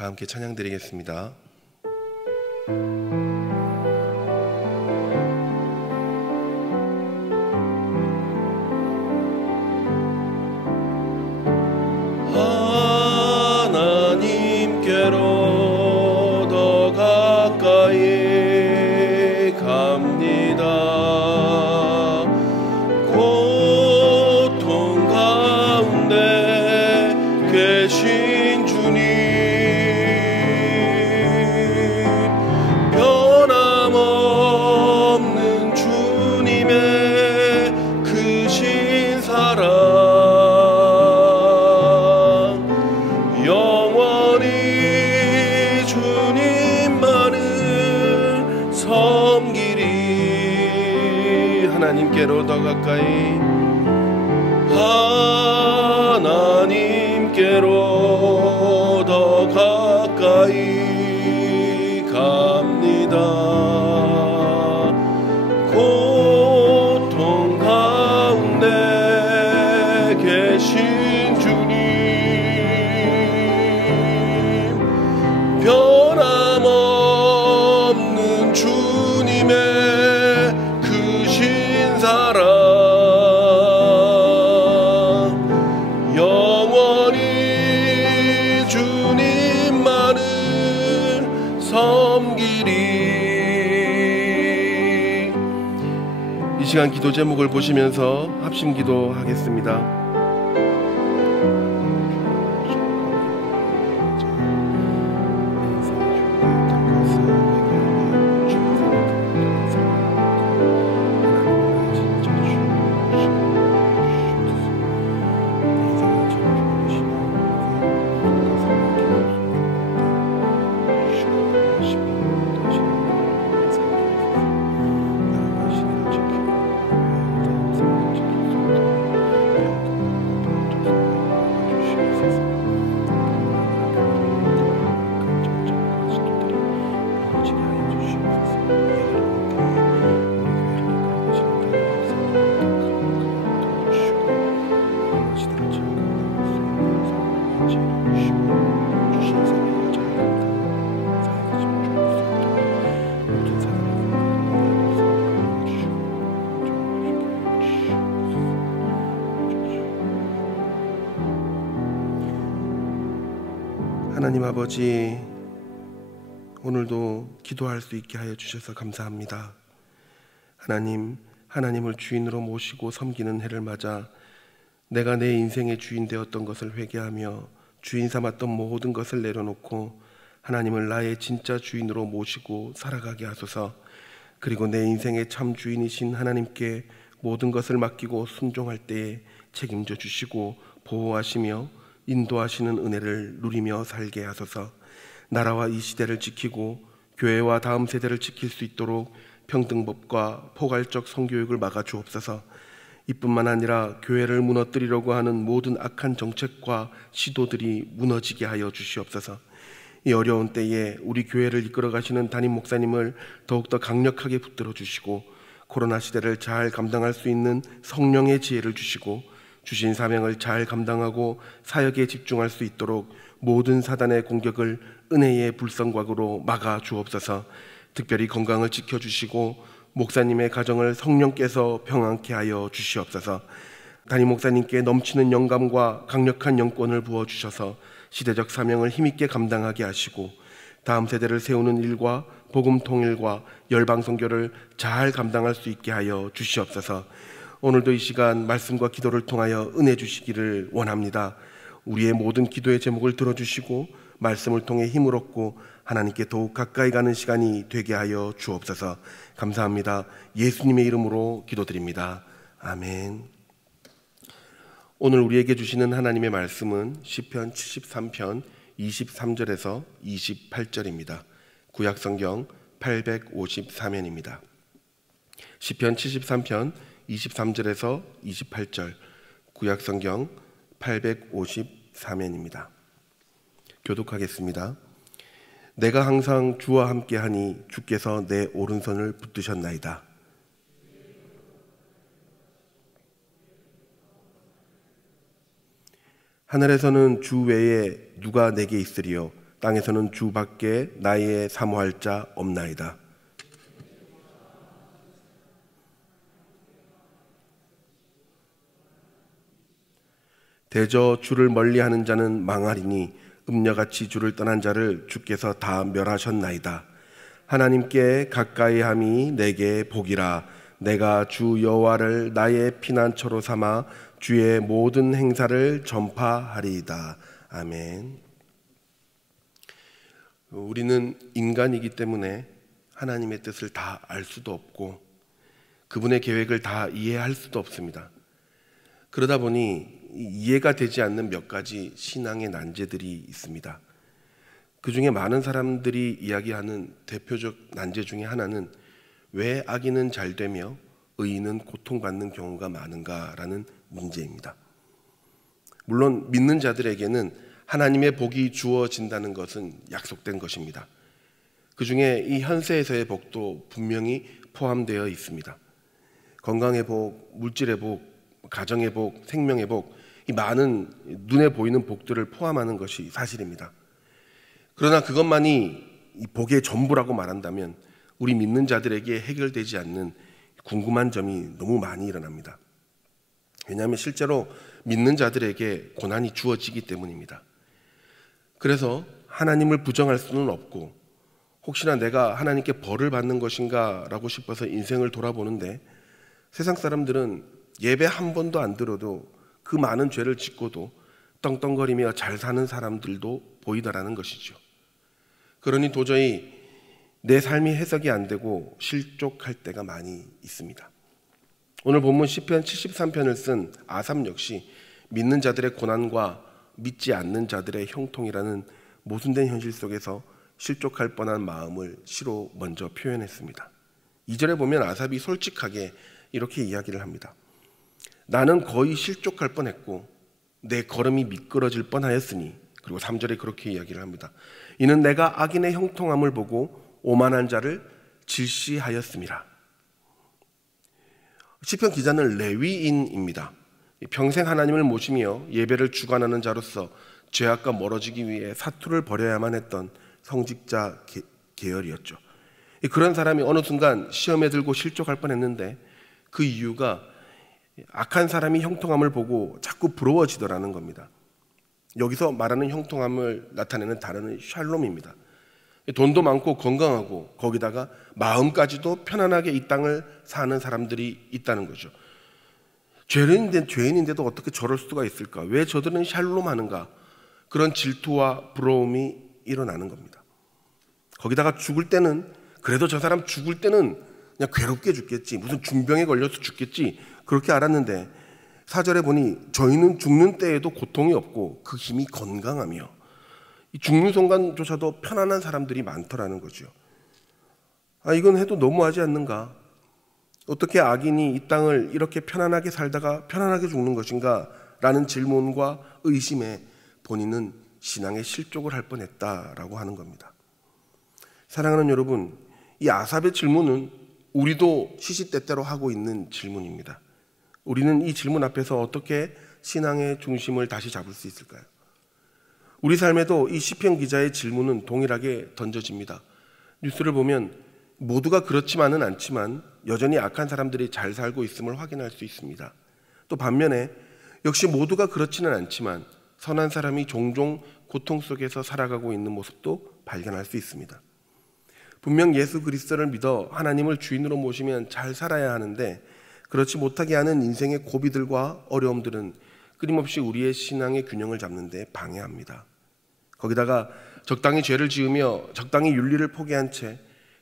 다 함께 찬양 드리겠습니다. 하나님께로 더 가까이 갑니다. 고통 가운데 계신 주님, 변함없는 주님의 크신 사랑, 영원히 주님만을 섬기리. 하나님께로 더 가까이, 하나님께로 더 가까이 갑니다. 고통 가운데 계신 주님, 변함없는 주님의 크신 사랑, 영원히 주님만을 섬기리. 이 시간 기도 제목을 보시면서 합심 기도하겠습니다. 하나님 아버지, 오늘도 기도할 수 있게 하여 주셔서 감사합니다. 하나님, 하나님을 주인으로 모시고 섬기는 해를 맞아 내가 내 인생의 주인 되었던 것을 회개하며 주인 삼았던 모든 것을 내려놓고 하나님을 나의 진짜 주인으로 모시고 살아가게 하소서. 그리고 내 인생의 참 주인이신 하나님께 모든 것을 맡기고 순종할 때에 책임져 주시고 보호하시며 인도하시는 은혜를 누리며 살게 하소서. 나라와 이 시대를 지키고 교회와 다음 세대를 지킬 수 있도록 평등법과 포괄적 성교육을 막아 주옵소서. 이뿐만 아니라 교회를 무너뜨리려고 하는 모든 악한 정책과 시도들이 무너지게 하여 주시옵소서. 이 어려운 때에 우리 교회를 이끌어 가시는 담임 목사님을 더욱더 강력하게 붙들어 주시고 코로나 시대를 잘 감당할 수 있는 성령의 지혜를 주시고 주신 사명을 잘 감당하고 사역에 집중할 수 있도록 모든 사단의 공격을 은혜의 불성곽으로 막아 주옵소서. 특별히 건강을 지켜주시고 목사님의 가정을 성령께서 평안케 하여 주시옵소서. 담임 목사님께 넘치는 영감과 강력한 영권을 부어주셔서 시대적 사명을 힘있게 감당하게 하시고 다음 세대를 세우는 일과 복음 통일과 열방 선교를 잘 감당할 수 있게 하여 주시옵소서. 오늘도 이 시간 말씀과 기도를 통하여 은혜 주시기를 원합니다. 우리의 모든 기도의 제목을 들어주시고 말씀을 통해 힘을 얻고 하나님께 더욱 가까이 가는 시간이 되게 하여 주옵소서. 감사합니다. 예수님의 이름으로 기도드립니다. 아멘. 오늘 우리에게 주시는 하나님의 말씀은 시편 73편 23절에서 28절입니다. 구약성경 854면입니다. 시편 73편 23절에서 28절, 구약성경 854면입니다. 교독하겠습니다. 내가 항상 주와 함께하니 주께서 내 오른손을 붙드셨나이다. 하늘에서는 주 외에 누가 내게 있으리요 땅에서는 주 밖에 나의 사모할 자 없나이다. 대저 주를 멀리하는 자는 망하리니 음녀같이 주를 떠난 자를 주께서 다 멸하셨나이다. 하나님께 가까이함이 내게 복이라. 내가 주 여호와를 나의 피난처로 삼아 주의 모든 행사를 전파하리이다. 아멘. 우리는 인간이기 때문에 하나님의 뜻을 다 알 수도 없고 그분의 계획을 다 이해할 수도 없습니다. 그러다 보니 이해가 되지 않는 몇 가지 신앙의 난제들이 있습니다. 그 중에 많은 사람들이 이야기하는 대표적 난제 중에 하나는 왜 악인은 잘 되며 의인은 고통받는 경우가 많은가라는 문제입니다. 물론 믿는 자들에게는 하나님의 복이 주어진다는 것은 약속된 것입니다. 그 중에 이 현세에서의 복도 분명히 포함되어 있습니다. 건강의 복, 물질의 복, 가정의 복, 생명의 복, 이 많은 눈에 보이는 복들을 포함하는 것이 사실입니다. 그러나 그것만이 이 복의 전부라고 말한다면 우리 믿는 자들에게 해결되지 않는 궁금한 점이 너무 많이 일어납니다. 왜냐하면 실제로 믿는 자들에게 고난이 주어지기 때문입니다. 그래서 하나님을 부정할 수는 없고 혹시나 내가 하나님께 벌을 받는 것인가 라고 싶어서 인생을 돌아보는데 세상 사람들은 예배 한 번도 안 들어도 그 많은 죄를 짓고도 떵떵거리며 잘 사는 사람들도 보이더라는 것이죠. 그러니 도저히 내 삶이 해석이 안 되고 실족할 때가 많이 있습니다. 오늘 본문 시편 73편을 쓴 아삽 역시 믿는 자들의 고난과 믿지 않는 자들의 형통이라는 모순된 현실 속에서 실족할 뻔한 마음을 시로 먼저 표현했습니다. 2절에 보면 아삽이 솔직하게 이렇게 이야기를 합니다. 나는 거의 실족할 뻔했고 내 걸음이 미끄러질 뻔하였으니, 그리고 3절에 그렇게 이야기를 합니다. 이는 내가 악인의 형통함을 보고 오만한 자를 질시하였음이라. 시편 기자는 레위인입니다. 평생 하나님을 모시며 예배를 주관하는 자로서 죄악과 멀어지기 위해 사투를 벌여야만 했던 성직자 계열이었죠. 그런 사람이 어느 순간 시험에 들고 실족할 뻔했는데 그 이유가 악한 사람이 형통함을 보고 자꾸 부러워지더라는 겁니다. 여기서 말하는 형통함을 나타내는 단어는 샬롬입니다. 돈도 많고 건강하고 거기다가 마음까지도 편안하게 이 땅을 사는 사람들이 있다는 거죠. 죄인인데도 어떻게 저럴 수가 있을까? 왜 저들은 샬롬하는가? 그런 질투와 부러움이 일어나는 겁니다. 거기다가 죽을 때는, 그래도 저 사람 죽을 때는 그냥 괴롭게 죽겠지, 무슨 중병에 걸려서 죽겠지, 그렇게 알았는데 4절에 보니 저희는 죽는 때에도 고통이 없고 그 힘이 건강하며, 이 죽는 순간조차도 편안한 사람들이 많더라는 거죠. 이건 해도 너무하지 않는가? 어떻게 악인이 이 땅을 이렇게 편안하게 살다가 편안하게 죽는 것인가? 라는 질문과 의심에 본인은 신앙의 실족을 할 뻔했다라고 하는 겁니다. 사랑하는 여러분, 이 아삽의 질문은 우리도 시시때때로 하고 있는 질문입니다. 우리는 이 질문 앞에서 어떻게 신앙의 중심을 다시 잡을 수 있을까요? 우리 삶에도 이 시편 기자의 질문은 동일하게 던져집니다. 뉴스를 보면 모두가 그렇지만은 않지만 여전히 악한 사람들이 잘 살고 있음을 확인할 수 있습니다. 또 반면에 역시 모두가 그렇지는 않지만 선한 사람이 종종 고통 속에서 살아가고 있는 모습도 발견할 수 있습니다. 분명 예수 그리스도를 믿어 하나님을 주인으로 모시면 잘 살아야 하는데 그렇지 못하게 하는 인생의 고비들과 어려움들은 끊임없이 우리의 신앙의 균형을 잡는 데 방해합니다. 거기다가 적당히 죄를 지으며 적당히 윤리를 포기한 채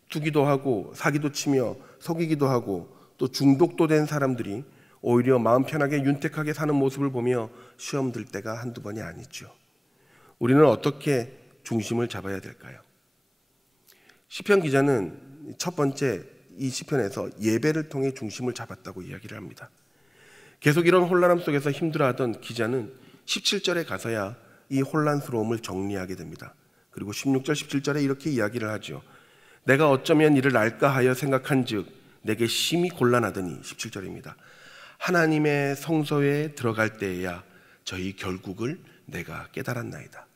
투기도 하고 사기도 치며 속이기도 하고 또 중독도 된 사람들이 오히려 마음 편하게 윤택하게 사는 모습을 보며 시험 들 때가 한두 번이 아니죠. 우리는 어떻게 중심을 잡아야 될까요? 시편 기자는 첫 번째 이 시편에서 예배를 통해 중심을 잡았다고 이야기를 합니다. 계속 이런 혼란함 속에서 힘들어하던 기자는 17절에 가서야 이 혼란스러움을 정리하게 됩니다. 그리고 16절, 17절에 이렇게 이야기를 하죠. 내가 어쩌면 이를 알까 하여 생각한즉 내게 심히 곤란하더니, 17절입니다. 하나님의 성소에 들어갈 때에야 저희 결국을 내가 깨달았나이다.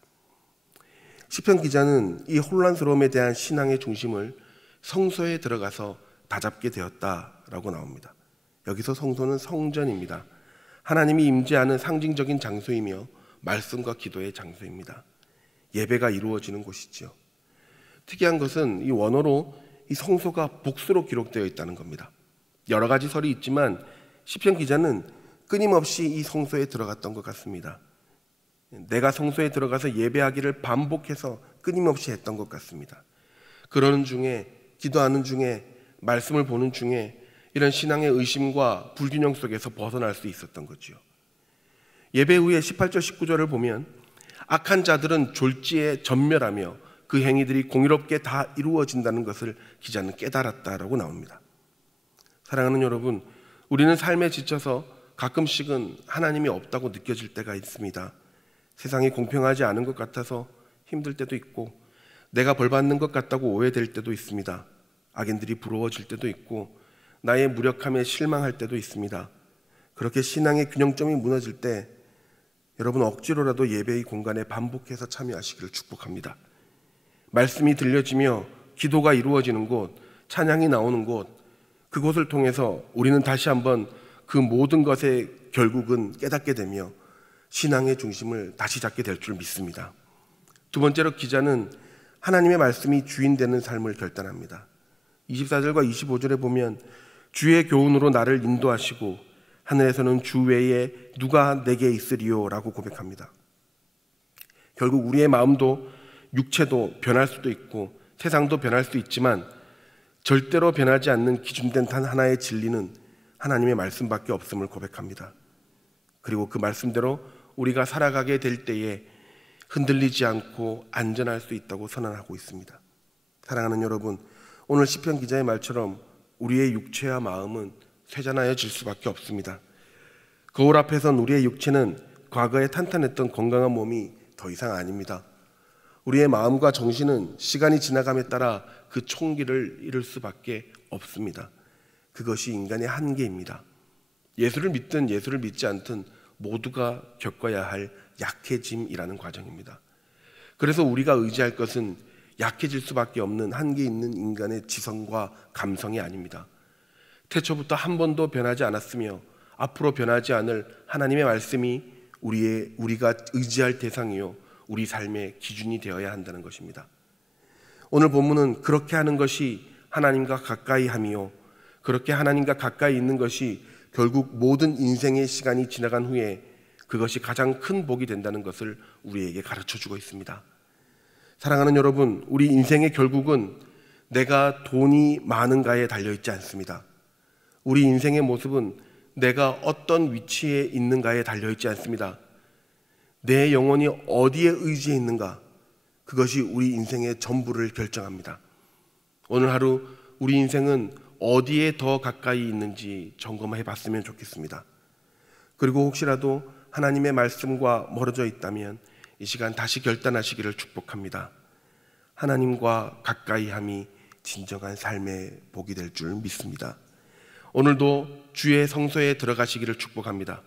시편 기자는 이 혼란스러움에 대한 신앙의 중심을 성소에 들어가서 다잡게 되었다라고 나옵니다. 여기서 성소는 성전입니다. 하나님이 임재하는 상징적인 장소이며 말씀과 기도의 장소입니다. 예배가 이루어지는 곳이죠. 특이한 것은 이 원어로 이 성소가 복수로 기록되어 있다는 겁니다. 여러 가지 설이 있지만 시편 기자는 끊임없이 이 성소에 들어갔던 것 같습니다. 내가 성소에 들어가서 예배하기를 반복해서 끊임없이 했던 것 같습니다. 그러는 중에, 기도하는 중에, 말씀을 보는 중에 이런 신앙의 의심과 불균형 속에서 벗어날 수 있었던 거죠. 예배 후에 18절 19절을 보면 악한 자들은 졸지에 전멸하며 그 행위들이 공의롭게 다 이루어진다는 것을 기자는 깨달았다라고 나옵니다. 사랑하는 여러분, 우리는 삶에 지쳐서 가끔씩은 하나님이 없다고 느껴질 때가 있습니다. 세상이 공평하지 않은 것 같아서 힘들 때도 있고, 내가 벌받는 것 같다고 오해될 때도 있습니다. 악인들이 부러워질 때도 있고, 나의 무력함에 실망할 때도 있습니다. 그렇게 신앙의 균형점이 무너질 때 여러분 억지로라도 예배의 공간에 반복해서 참여하시기를 축복합니다. 말씀이 들려지며 기도가 이루어지는 곳, 찬양이 나오는 곳, 그곳을 통해서 우리는 다시 한번 그 모든 것의 결국은 깨닫게 되며 신앙의 중심을 다시 잡게 될 줄 믿습니다. 두 번째로 기자는 하나님의 말씀이 주인 되는 삶을 결단합니다. 24절과 25절에 보면 주의 교훈으로 나를 인도하시고 하늘에서는 주 외에 누가 내게 있으리요 라고 고백합니다. 결국 우리의 마음도 육체도 변할 수도 있고 세상도 변할 수 있지만 절대로 변하지 않는 기준된 단 하나의 진리는 하나님의 말씀밖에 없음을 고백합니다. 그리고 그 말씀대로 우리가 살아가게 될 때에 흔들리지 않고 안전할 수 있다고 선언하고 있습니다. 사랑하는 여러분, 오늘 시편 기자의 말처럼 우리의 육체와 마음은 쇠잔하여질 수밖에 없습니다. 거울 앞에선 우리의 육체는 과거에 탄탄했던 건강한 몸이 더 이상 아닙니다. 우리의 마음과 정신은 시간이 지나감에 따라 그 총기를 잃을 수밖에 없습니다. 그것이 인간의 한계입니다. 예수를 믿든 예수를 믿지 않든 모두가 겪어야 할 약해짐이라는 과정입니다. 그래서 우리가 의지할 것은 약해질 수밖에 없는 한계 있는 인간의 지성과 감성이 아닙니다. 태초부터 한 번도 변하지 않았으며 앞으로 변하지 않을 하나님의 말씀이 우리가 의지할 대상이요 우리 삶의 기준이 되어야 한다는 것입니다. 오늘 본문은 그렇게 하는 것이 하나님과 가까이 함이요, 그렇게 하나님과 가까이 있는 것이 결국 모든 인생의 시간이 지나간 후에 그것이 가장 큰 복이 된다는 것을 우리에게 가르쳐주고 있습니다. 사랑하는 여러분, 우리 인생의 결국은 내가 돈이 많은가에 달려있지 않습니다. 우리 인생의 모습은 내가 어떤 위치에 있는가에 달려있지 않습니다. 내 영혼이 어디에 의지해 있는가, 그것이 우리 인생의 전부를 결정합니다. 오늘 하루 우리 인생은 어디에 더 가까이 있는지 점검해 봤으면 좋겠습니다. 그리고 혹시라도 하나님의 말씀과 멀어져 있다면 이 시간 다시 결단하시기를 축복합니다. 하나님과 가까이함이 진정한 삶의 복이 될 줄 믿습니다. 오늘도 주의 성소에 들어가시기를 축복합니다.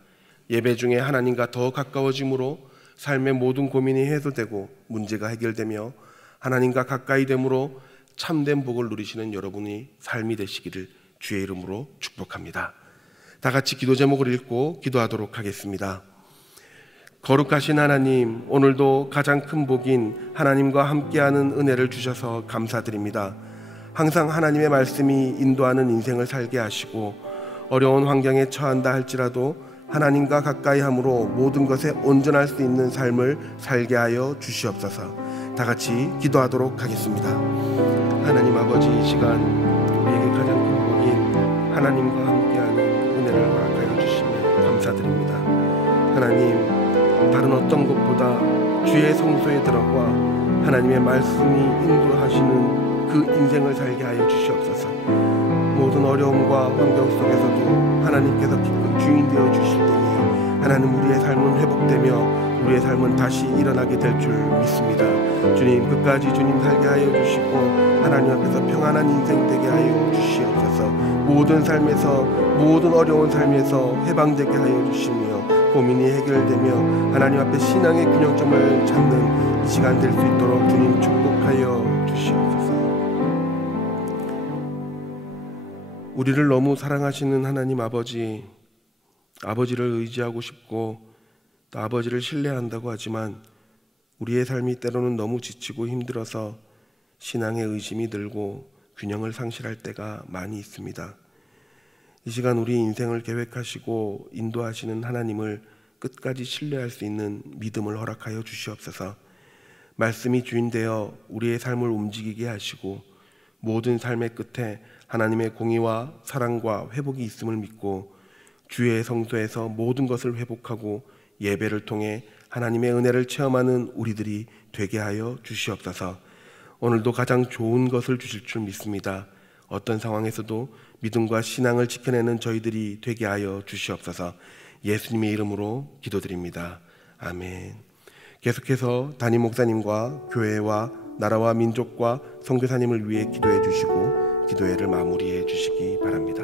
예배 중에 하나님과 더 가까워짐으로 삶의 모든 고민이 해소되고 문제가 해결되며 하나님과 가까이 됨으로 참된 복을 누리시는 여러분이 삶이 되시기를 주의 이름으로 축복합니다. 다 같이 기도 제목을 읽고 기도하도록 하겠습니다. 거룩하신 하나님, 오늘도 가장 큰 복인 하나님과 함께하는 은혜를 주셔서 감사드립니다. 항상 하나님의 말씀이 인도하는 인생을 살게 하시고 어려운 환경에 처한다 할지라도 하나님과 가까이 함으로 모든 것에 온전할 수 있는 삶을 살게 하여 주시옵소서. 다 같이 기도하도록 하겠습니다. 하나님 아버지, 이 시간 우리에게 가장 큰 복인 하나님과 함께하는 은혜를 허락하여 주시며 감사드립니다. 하나님, 다른 어떤 것보다 주의 성소에 들어가 하나님의 말씀이 인도하시는 그 인생을 살게 하여 주시옵소서. 모든 어려움과 환경 속에서도 하나님께서 기쁜 주인 되어 주실 때에 하나님, 우리의 삶은 회복되며 우리의 삶은 다시 일어나게 될 줄 믿습니다. 주님, 끝까지 주님 살게 하여 주시고 하나님 앞에서 평안한 인생 되게 하여 주시옵소서. 모든 삶에서, 모든 어려운 삶에서 해방되게 하여 주시며 고민이 해결되며 하나님 앞에 신앙의 균형점을 찾는 이 시간 될 수 있도록 주님 축복하여 주시옵소서. 우리를 너무 사랑하시는 하나님 아버지, 아버지를 의지하고 싶고 또 아버지를 신뢰한다고 하지만 우리의 삶이 때로는 너무 지치고 힘들어서 신앙의 의심이 들고 균형을 상실할 때가 많이 있습니다. 이 시간 우리 인생을 계획하시고 인도하시는 하나님을 끝까지 신뢰할 수 있는 믿음을 허락하여 주시옵소서. 말씀이 주인 되어 우리의 삶을 움직이게 하시고 모든 삶의 끝에 하나님의 공의와 사랑과 회복이 있음을 믿고 주의 성소에서 모든 것을 회복하고 예배를 통해 하나님의 은혜를 체험하는 우리들이 되게 하여 주시옵소서. 오늘도 가장 좋은 것을 주실 줄 믿습니다. 어떤 상황에서도 믿음과 신앙을 지켜내는 저희들이 되게 하여 주시옵소서. 예수님의 이름으로 기도드립니다. 아멘. 계속해서 담임 목사님과 교회와 나라와 민족과 선교사님을 위해 기도해 주시고 기도회를 마무리해 주시기 바랍니다.